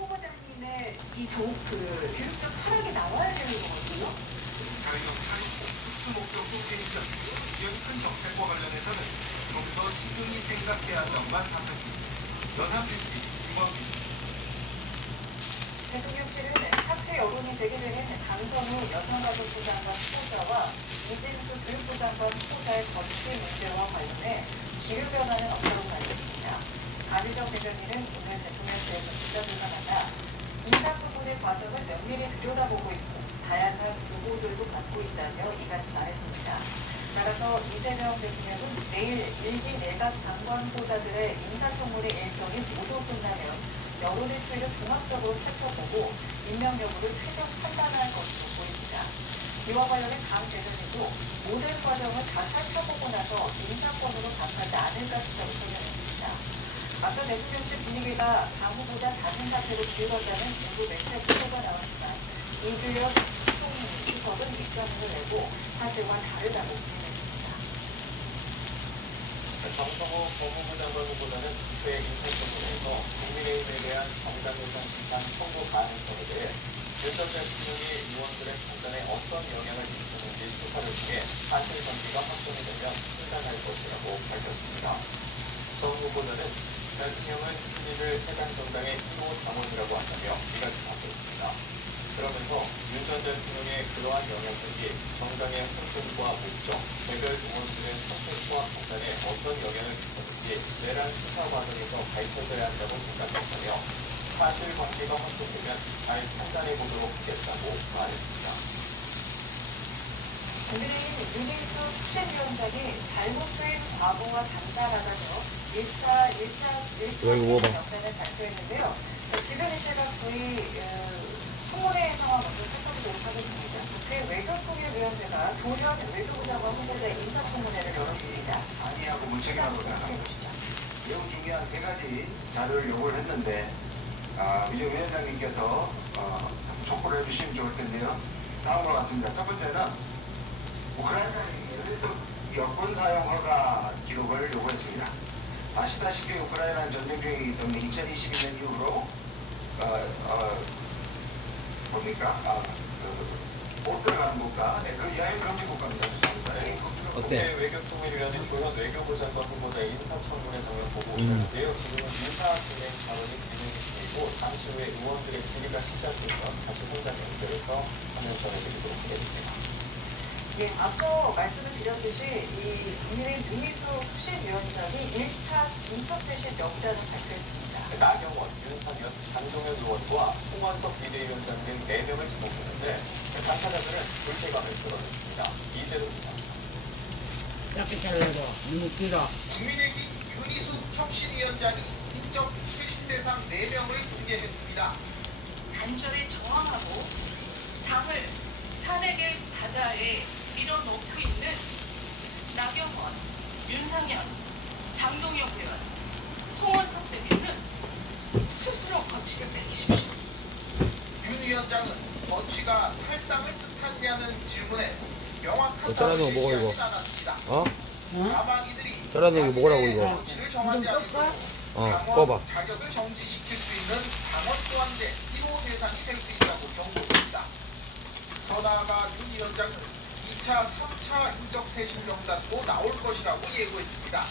후보자님의 교육적 철학이 나와야 되는 거거든요. 자유형 사육, 특수 목적 소개인전, 지역의 큰 정책과 관련해서는 좀 더 지금이 생각해야 할 점만 답했습니다. 연합뉴스 김원빈. 대통령실은 사퇴 여론이 제기되는 강선우 여성가족부 장관 후보자와 이진수 교육부 장관 후보자의 정치 문제와 관련해 기류변화는 없다고 밝혔습니다. 안희정 대변인은 오늘 대통령실에서 기자들과 만나 인사 부분의 과정을 면밀히 들여다보고 있고 다양한 요구들도 받고 있다며 이같이 말했습니다. 따라서 이재명 대통령은 내일 일기 내각 장관 후보자들의 인사청문회 일정이 모두 끝나면 여론의 추이를 종합적으로 살펴보고 임명 여부를 최종 판단할 것으로 보입니다. 이와 관련해 강 대변인도 모든 과정을 다 살펴보고 나서 인사권으로 답하지 않을 것이라고 설명했습니다. 앞서 대통령실 분위기가 강 후보자 자진 사퇴로 기울었다는 일부 매체 보도가 나왔지만 이주연 총수석은 입장문을 내고 사실과 다르다고 부인했습니다. 정성호 법무부 장관 후보자는 국회 인사청문회에서 국민의힘에 대한 정당해산 비판 청구 가능성에 대해 윤 전 대통령이 의원들의 판단에 어떤 영향을 미치는지 수사를 통해 사실관계가 확정이 되면 판단할 것이라고 밝혔습니다. 정 후보자는 대통령은 신의를 해당 정당의 1호 당원이라고 한다며 이같이 답했습니다. 그러면서 윤 전 대통령의 그러한 영향력이 정당의 활동과 목적, 개별 의원들의 선택과 판단에 어떤 영향을 미쳤는지 내란 수사 과정에서 밝혀져야 한다고 생각했다며 사실관계가 확정되면 잘 판단해 보도록 하겠다고 말했습니다. 국민의힘 윤희수 수신위원장이 잘못된 과거와 단단하다며 1차 영단을 발표했는데요. 주변 인사가 거의 청문회 상황 먼저 살펴보도록 하겠습니다. 국회 외교통일위원회가 조련 외교부 장관 후보자의 인사청문회를 열었습니다. 항의하고 문책이라고 생각합니다. 매우 중요한 세 가지 자료를 요구를 했는데 위원장님께서 촉구를 해주시면 좋을 텐데요. 다음과 같습니다. 첫 번째는 우크라이나의 여권 사용 허가 기록을 요구했습니다. 아시다시피 우크라이나는 전쟁 중이기 때문에 2022년 이후로 못 들어가는 국가, 그 여행 금지 국가입니다. 국회 외교통일위원회 조현 외교부 장관 후보자의 인사청문회 장면 보고 있는데요. 지금은 인사 진행 자료이 진행 중이고 잠시 후에 의원들의 질의가 시작되면 다시 현장 연결해서 화면 전해드리도록 하겠습니다. 예, 앞서 말씀을 드렸듯이 이 국민의힘 윤희수 수신위원장이 1차 인적 세실 영장을 발표했습니다. 나경원, 윤상현, 장종현 의원과 홍원석 비대위원장 등 4명을 지목했는데 당사자들은 불쾌감을 드러냈습니다. 이재동 기자입니다. 짧게 잘라봐. 너무 길어. 국민의힘 윤희수 혁신위원장이 인적 쇄신 대상 4명을 공개했습니다. 단절에 저항하고 당을 탄핵의 바다에 밀어넣고 있는 나경원, 윤상현, 장동혁 의원, 송원석 대표는 스스로 거취를 맺으십시오. 윤 위원장은 거취가 탈당을 뜻하냐는 질문에 명확한 잘라놓은 거 답을 먹어, 이거. 얘기하지 않았습니다. 어? 다만 이들이 잘라놓은 거 먹으라고, 이거. 거취를 정하지 않고 꺼봐. 자격을 정지시킬 수 있는 당원 또한제 1호 대상이 될 수 있다고 경고했습니다. 더 나아가 윤 위원장은 2차, 3차 인적 쇄신 명단도 나올 것이라고 예고했습니다.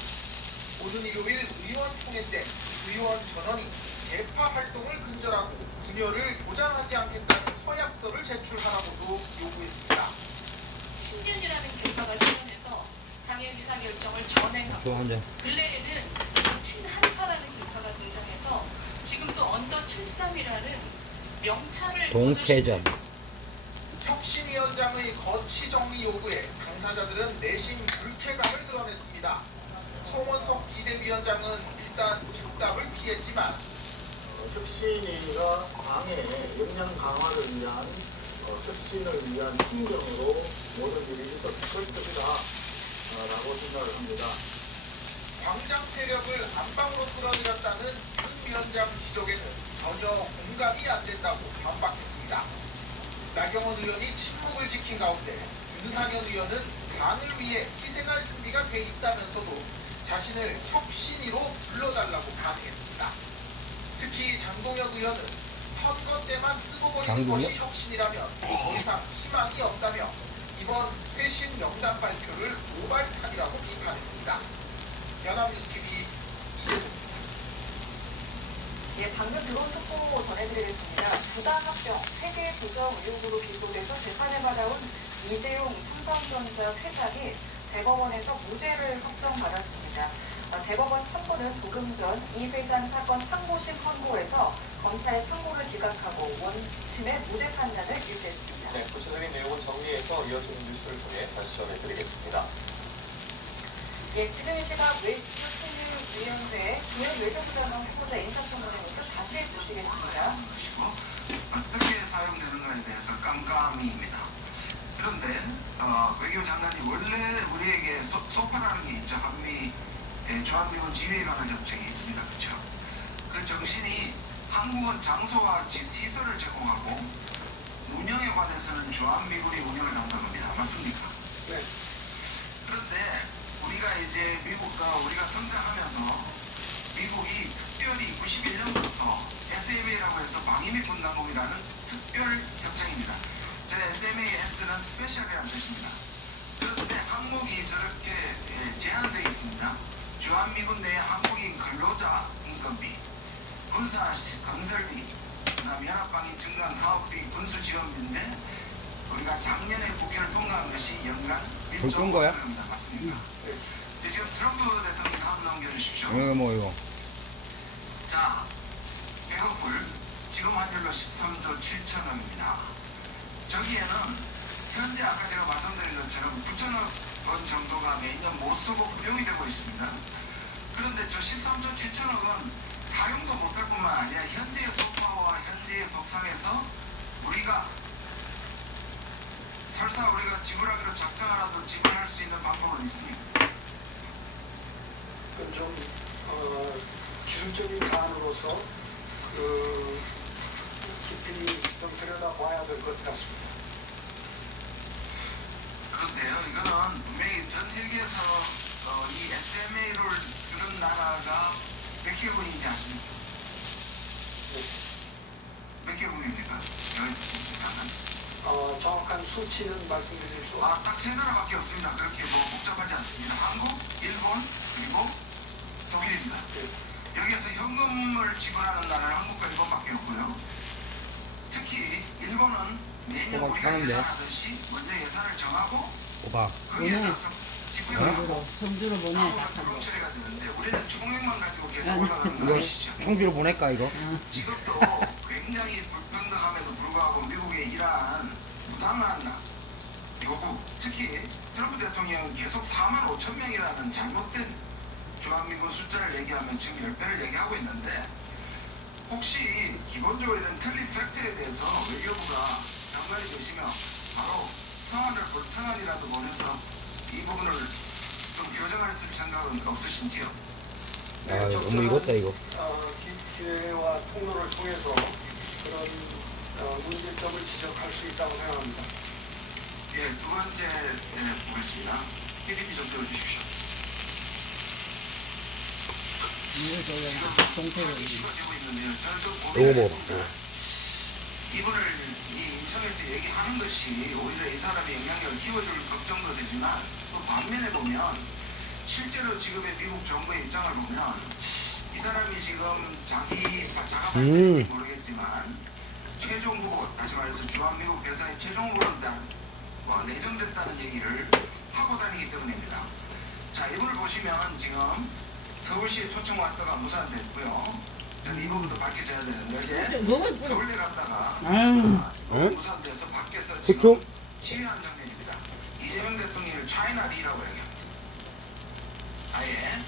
오는 일요일 의원총회 때 의원 전원이 개파 활동을 근절하고 분열을 보장하지 않겠다는 서약서를 제출하라고도 요구했습니다. 10년이라는 결과가 출현해서 당의 의사결정을 전행하고 근래에는 친한파라는 결과가 등장해서 지금도 언더 73이라는 명찰을 동태전. 혁신위원장의 거취 정리 요구에 당사자들은 내심 불쾌감을 드러냈습니다. 송원석 비대위원장은 일단 즉답을 피했지만 혁신위가 당의 역량 강화를 위한 혁신을 위한 신경으로 모든 일이 있었을 것이다 라고 생각을 합니다. 광장 세력을 안방으로 끌어들였다는 윤 위원장 지적에는 전혀 공감이 안 된다고 반박했습니다. 나경원 의원이 침묵을 지킨 가운데 윤상현 의원은 당을 위해 희생할 준비가 돼 있다면서도 자신을 혁신위로 불러달라고 강했습니다. 특히 장동혁 의원은 선거 때만 쓰고버리는 장군요? 것이 혁신이라면 더 이상 희망이 없다며 이번 쇄신 명단 발표를 오발탄이라고 비판했습니다. 연합뉴스 TV 이재동. 예, 방금 들어온 속보 전해드리겠습니다. 부당합병, 세계 부정 의혹으로 기소돼서 재판을 받아온 이재용 삼성전자 회장이 대법원에서 무죄를 확정받았습니다. 대법원 선고는 조금 전 이 회장 사건 상고심 선고에서 검찰의 상고를 기각하고 원심의 무죄 판단을 일제했습니다. 네, 구체적인 내용은 정리해서 이어지는 뉴스를 통해 다시 전해드리겠습니다. 예, 지금 이 시각 외교통일위원회 김현 외교부 장관 후보자 인사청문회 모습 다시 보시겠습니다. 어떻게 사용되는가에 대해서 깜깜이입니다. 그런데 외교장관이 원래 우리에게 소파라는 게 있죠. 한미 주한미군 지휘에 관한 협정이 있습니다. 그렇죠? 그 정신이 한국은 장소와 시설을 제공하고 운영에 관해서는 주한미군이 운영을 담당합니다. 맞습니까? 네. 그런데 우리가 이제 우리가 성장하면서 미국이 특별히 91년부터 SMA라고 해서 방위미 군당국이라는 특별 협정입니다. 제 SMAS는 스페셜이라는 뜻입니다. 그런데 항목이 저렇게 제한되어 있습니다. 주한미군 내 한국인 근로자 인건비, 군사 건설비, 그다음 연합방위 증강 사업비, 군수 지원비인데 우리가 작년에 국회를 통과한 것이 연간 불 끈 거야? 맞습니까? 지금 트럼프 대통령이 한번 넘겨주십시오. 이거. 자, 100억 불, 지금 환율로 13조 7천원입니다. 저기에는 현재 아까 제가 말씀드린 것처럼 9천억 원 정도가 매년 못 쓰고 부용이 되고 있습니다. 그런데 저 13조 7천억은 사용도 못할 뿐만 아니라 현재의 소파와 현재의 법상에서 우리가 설사 우리가 지불하기로 작정하라도 지불할 수 있는 방법은 있습니까? 그건 좀 기술적인 사안으로서 깊이 좀 들여다봐야 될 것 같습니다. 그런데요, 이거는 분명히 전 세계에서 이 SMA를 주는 나라가 몇 개국인지 아십니까? 몇 개국입니까? 정확한 수치는 말씀드릴 수 없습니다. 딱 세 나라밖에 없습니다. 그렇게 복잡하지 않습니다. 한국, 일본, 그리고 독일입니다. 여기에서 현금을 지불하는 나라는 한국과 일본밖에 없고요. 특히 일본은 매년 꼬박 우리가 사는데. 예산하듯이 먼저 예산을 정하고 오바. 그 예산을 지불하고 성주로 보내. 바로 처리가 되는데 우리는 중액만 가지고 계속 올라가는 이거 거 아시죠? 청주로 보낼까 이거? 이것도 굉장히 불평등함에도 불구하고 미국의 이러한 부당한 요구, 특히 트럼프 대통령은 계속 4만 5천 명이라는 잘못된 주한미군 숫자를 얘기하면 지금 10배를 얘기하고 있는데 혹시 기본적으로 이런 틀린 팩트에 대해서 외교부가 장관이 되시면 바로 성안이라도 보내서 이 부분을 좀 교정할 생각은 없으신지요? 너무 익었다 이거. 기회와 통로를 통해서 그런 문제점을 지적할 수 있다고 생각합니다. 예, 두 번째 보겠습니다. PPT 좀 띄워주십시오. 동태를. 찍어지고 있는데요. 저도 요거 고민을 뭐. 했습니다. 이분을 이 인천에서 얘기하는 것이 오히려 이 사람의 영향력을 키워줄 걱정도 되지만 또 반면에 보면 실제로 지금의 미국 정부의 입장을 보면 이 사람이 지금 자가 발표인지 모르겠지만 최종 후보, 다시 말해서 주한미국 대사의 최종 후보는 내정됐다는 얘기를 하고 다니기 때문입니다. 자, 이분을 보시면 지금 서울시에 초청 왔다가 무산됐고요. 이 부분도 밝혀져야 되는데 이제 서울대 갔다가 무산돼서 밖에서 지금 시위한 장면입니다. 이재명 대통령을 차이나리라고 얘기합니다. 아예.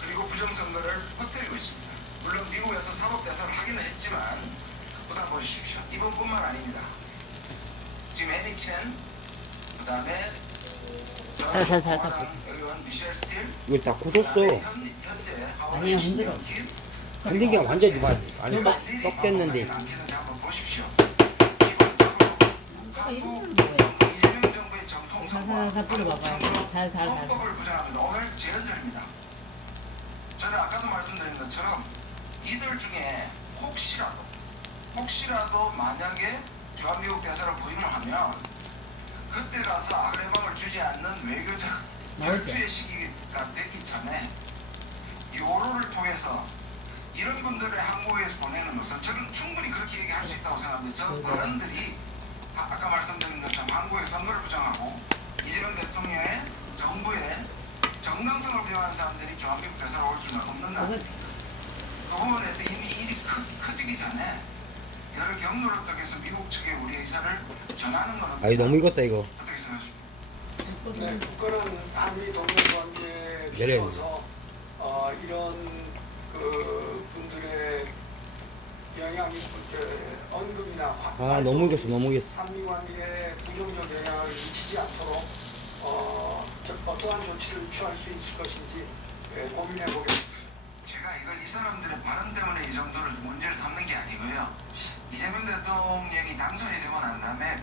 그리고 부정선거를 퍼뜨리고 있습니다. 물론 미국에서 사법대사를 하기는 했지만 보다 보십시오. 이번뿐만 아닙니다. 지금 에디 첸, 그 다음에 살살살살. 의원 미셸 스틸, 이거 다 굳었어. 현재 아니야, 흔들어. 흔든 게 완전히 아니 썩겠는데. 한번 보십시오. 이런 기본적으로 거는 뭐야? 이재명 정부의 정통성과 살살 뿌려봐봐. 살살. 헌법을 부정합니다. 오늘 재연절입니다. 저는 아까도 말씀드린 것처럼 이들 중에 혹시라도 혹시라도 만약에 주한미국 대사를 부임을 하면 그때 가서 아그레방을 주지 않는 외교적 나오지. 결투의 시기가 됐기 전에 이 오로를 통해서 이런 분들을 한국에서 보내는 것은 저는 충분히 그렇게 얘기할 수 있다고 생각합니다. 저 발언들이 아까 말씀드린 것처럼 한국의 선거를 부정하고 이재명 대통령의 정부의 정당성을 부정하는 사람들이 주한미국 대사로 올 수는 없는다. 그 부분에서 이미 일이 커지기 전에 여러 경로를 통해서 미국 측에 우리 의사를 전하는 것은 아이 너무 익었다 이거. 어떻게 생각하십니까? 네, 국가는 한미 동맹 관계에 내려야 있어서 이런 그 분들의 영향이 언급이나 아 너무 익었어 너무 익었어. 한미 관계에 부정적 영향을 미치지 않도록 어떠한 조치를 취할 수 있을 것인지 고민해 보겠습니다. 제가 이걸 이 사람들의 발언 때문에 이 정도로 문제를 삼는 게 아니고요. 이재명 대통령이 당선이 되고 난 다음에